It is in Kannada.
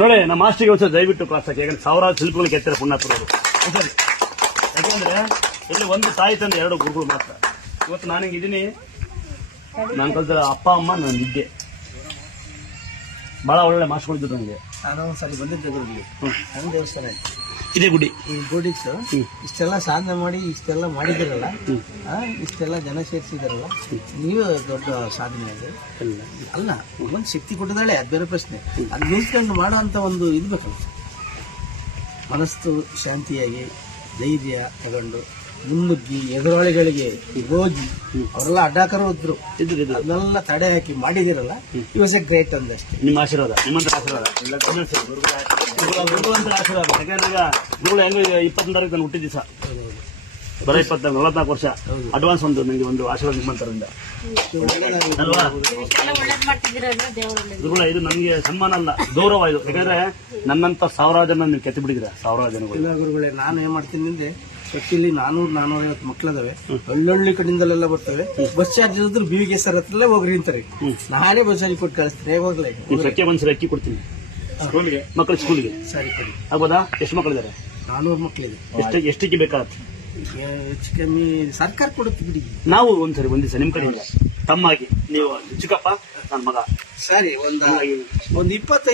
ನೋಡಿ ನಮ್ಮ ಮಾಸ್ಟರ್ಗೆ ಒಂದ್ಸಲ ದಯವಿಟ್ಟು ಕ್ಲಾಸ್ ಹಾಕಿ ಯಾಕಂದ್ರೆ ಸಾವಿರಾರು ಶಿಲ್ಪಗಳು ಕೆತ್ತಾರೆ ಪುಣ್ಯಾಪುರವರು ಸರಿ. ಯಾಕಂದ್ರೆ ಇಲ್ಲಿ ಒಂದು ತಾಯಿ ತಂದೆ ಎರಡು ಗುರುಗಳು ಮಾತ್ರ. ಇವತ್ತು ನಾನು ಹಿಂಗಿದ್ದೀನಿ ನಾನು ಕಲ್ತ ಅಪ್ಪ ಅಮ್ಮ ನಾನು ನಿದ್ದೆ ಬಹಳ ಒಳ್ಳೆ ಮಾಸ್ಟರ್ಗಳಿದ್ರು ನನಗೆ. ನಾನು ಒಂದ್ಸರಿ ಬಂದಿದ್ದೆ ಗುರುಗಳು ನನ್ನ ದೇವಸ್ಥಾನ ಇತ್ತು. ಇದೇ ಗುಡಿ. ಈ ಸರ್ ಇಷ್ಟೆಲ್ಲ ಸಾಧನೆ ಮಾಡಿ ಇಷ್ಟೆಲ್ಲ ಮಾಡಿದಿರಲ್ಲ ಆ, ಇಷ್ಟೆಲ್ಲ ಜನ ಸೇರಿಸಿದಾರಲ್ಲ ನೀವು ದೊಡ್ಡ ಸಾಧನೆ ಇದೆ ಅಲ್ಲ ಒಂದು ಶಕ್ತಿ ಕೊಟ್ಟಿದ್ದಾಳೆ ಅದು ಬೇರೆ ಪ್ರಶ್ನೆ. ಅದು ನಿಂತ್ಕೊಂಡು ಮಾಡುವಂತ ಒಂದು ಇದು ಬೇಕಲ್ಲ. ಮನಸ್ಸು ಶಾಂತಿಯಾಗಿ ಧೈರ್ಯ ತಗೊಂಡು ಮುನ್ನುಗ್ಗಿ ಎದುರಾಳಿಗಳಿಗೆ ಹೋಗಿ ಅವರೆಲ್ಲ ಅಡ್ಡಾಕರ ಇದ್ರು ಅದನ್ನೆಲ್ಲ ತಡೆ ಹಾಕಿ ಮಾಡಿದಿರಲ್ಲ ಇವಸ ಎ ಗ್ರೇಟ್ ಅಂದಷ್ಟೇ. ನಿಮ್ಮ ಆಶೀರ್ವಾದ ನಿಮ್ಮಂತ ಆಶೀರ್ವಾದ. ಎಲ್ಲ ಗುರುಗಳಂತ ಆಶೀರ್ವಾದ. ಯಾಕಂದ್ರೆ ಈಗ ಗುರುಗಳು ಹೆಂಗ ನಾನು ಹುಟ್ಟಿದ ದಿವಸ ಬರ ಇಪ್ಪತ್ತ ನಲವತ್ನಾಲ್ಕು ವರ್ಷ. ಅಡ್ವಾನ್ಸ್ ಒಂದು ನನಗೆ ಒಂದು ಆಶೀರ್ವಾದ ನಿಮ್ಮಂತರಿಂದ. ಗುರುಗಳ ಇದು ನನಗೆ ಸನ್ಮಾನ ಅಲ್ಲ ಗೌರವ ಇದು. ಯಾಕಂದ್ರೆ ನನ್ನಂತ ಸಾವಿರಾರು ಜನ ನೀವು ಕೆತ್ತಿ ಸಾವಿರ ಸಾವಿರಾರು ಜನಗಳು ಗುರುಗಳೇ ನಾನು ಏನ್ ಮಾಡ್ತೀನಿ ಅಂದ್ರೆ ಇಲ್ಲಿ ನಾನೂರು ನಾನೂರೈವತ್ತು ಮಕ್ಳದಾವೆ. ಒಳ್ಳೊಳ್ಳೆ ಕಡೆಯಿಂದಲೆಲ್ಲ ಬರ್ತವೆ. ಬಸ್ ಚಾರ್ಜ್ ಇದ್ರೆ ಬಿ ವಿ ಸರ್ ಹತ್ರಲ್ಲೇ ಹೋಗ್ರಿ ಅಂತಾರೆ. ನಾನೇ ಬಸ್ ಚಾರ್ಜ್ ಕೊಟ್ಟು ಕಳಿಸ್ತೀನಿ. ಹೋಗ್ಲೇ? ಸಖ್ಯ ಒಂದ್ಸರಿ ಅಕ್ಕಿ ಕೊಡ್ತೀನಿ. ಸ್ಕೂಲ್ಗೆ? ಮಕ್ಕಳು ಸ್ಕೂಲ್ಗೆ? ಸರಿ ಕೊಡಿ. ಆಗ್ಬೋದಾ? ಎಷ್ಟು ಮಕ್ಕಳಿದ್ದಾರೆ ನಾನೂರು ಮಕ್ಕಳಿದೆ ಎಷ್ಟು ಎಷ್ಟಕ್ಕೆ ಬೇಕಾಗತ್ತೆ? ಹೆಚ್ಚು ಕಮ್ಮಿ ಸರ್ಕಾರ ಕೊಡುತ್ತೆ ಬಿಡಿ. ನಾವು ಒಂದ್ಸರಿ ಒಂದಿವಸ ನಿಮ್ಮ ಕಡೆಯಿಂದ. ತಮ್ಮಾಗಿ ನೀವು ಚಿಕ್ಕಪ್ಪ ನನ್ನ ಮಗ. ಸರಿ ಒಂದ್ ಒಂದು ಇಪ್ಪತ್ತೈದು